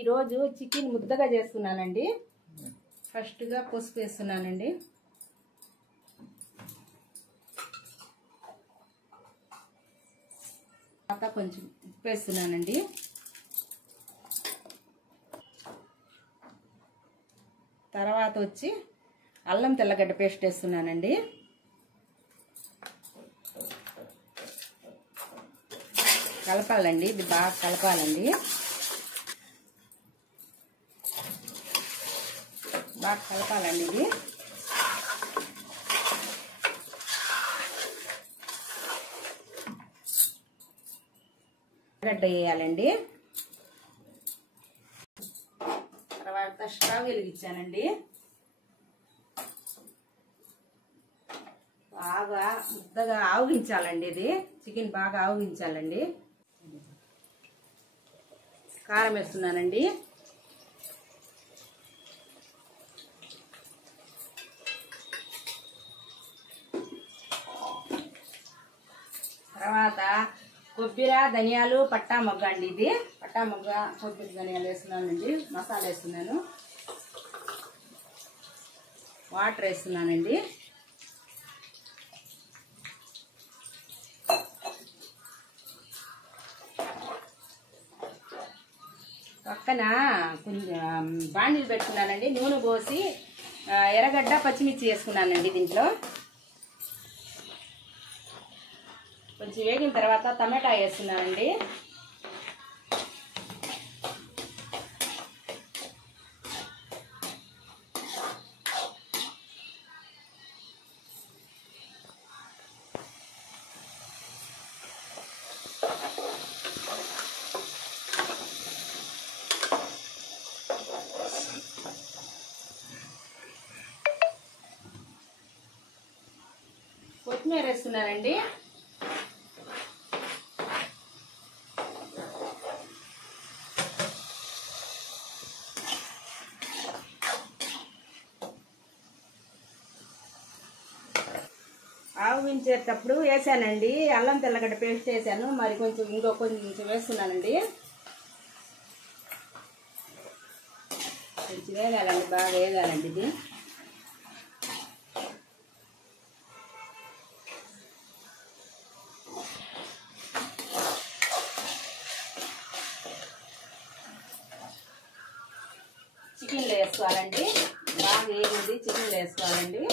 ఈరోజు చికెన్ ముద్దగా చేస్తున్నానండి. ఫస్ట్గా పసుపు వేస్తున్నానండి. తర్వాత కొంచెం ఉప్పు వేస్తున్నానండి. తర్వాత వచ్చి అల్లం తెల్లగడ్డ పేస్ట్ వేస్తున్నానండి. కలపాలండి, ఇది బాగా కలపాలండి. బాగా కలపాలండి. ఇది గడ్డ వేయాలండి. తర్వాత స్టవ్ వెలిగించానండి. బాగా ముద్దగా ఆవగించాలండి. ఇది చికెన్ బాగా ఆవగించాలండి. కారం వేస్తున్నానండి. తర్వాత కొబ్బరి, ధనియాలు, పట్టా మొగ్గ అండి. ఇది పట్టా మొగ్గ, కొబ్బరి, ధనియాలు వేస్తున్నానండి. మసాలా వేస్తున్నాను. వాటర్ వేస్తున్నానండి. పక్కన కొంచెం బాండీలు పెట్టుకున్నానండి. నూనె పోసి ఎర్రగడ్డ, పచ్చిమిర్చి వేసుకున్నానండి. దీంట్లో కొంచెం వేగిన తర్వాత టమాటా వేస్తున్నానండి. కొత్తిమీర వేస్తున్నానండి. ఆవించేటప్పుడు వేసానండి. అల్లం తెల్లగడ్డ పేస్ట్ వేసాను. మరి కొంచెం కొంచెం వేస్తున్నానండి. కొంచెం వేగాలండి, బాగా వేగాలండి. ఇది చికెన్లో వేసుకోవాలండి. బాగా వేగింది, చికెన్లో వేసుకోవాలండి.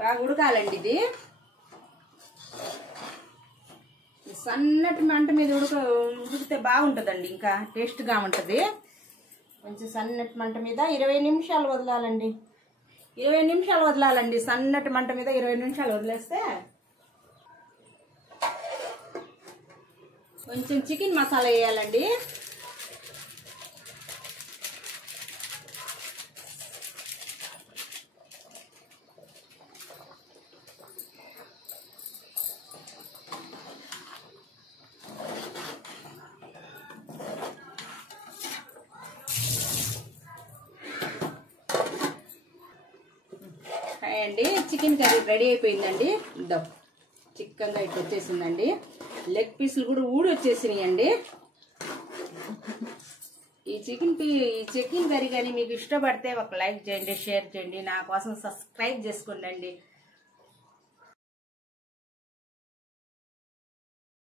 బాగా ఉడకాలండి. ఇది సన్నటి మంట మీద ఉడికితే బాగుంటుందండి. ఇంకా టేస్ట్గా ఉంటుంది. కొంచెం సన్నటి మంట మీద 20 నిమిషాలు వదలాలండి. 20 నిమిషాలు వదలాలండి. సన్నటి మంట మీద 20 నిమిషాలు వదిలేస్తే కొంచెం చికెన్ మసాలా వేయాలండి. అండి చికెన్ కర్రీ రెడీ అయిపోయిందండి. చిక్కగా ఇటు వచ్చేసిందండి. లెగ్ పీసులు కూడా వచ్చేసినాయండి. ఈ చికెన్ కర్రీ కానీ మీకు ఇష్టపడితే ఒక లైక్ చేయండి, షేర్ చేయండి, నా కోసం సబ్స్క్రైబ్ చేసుకోండి.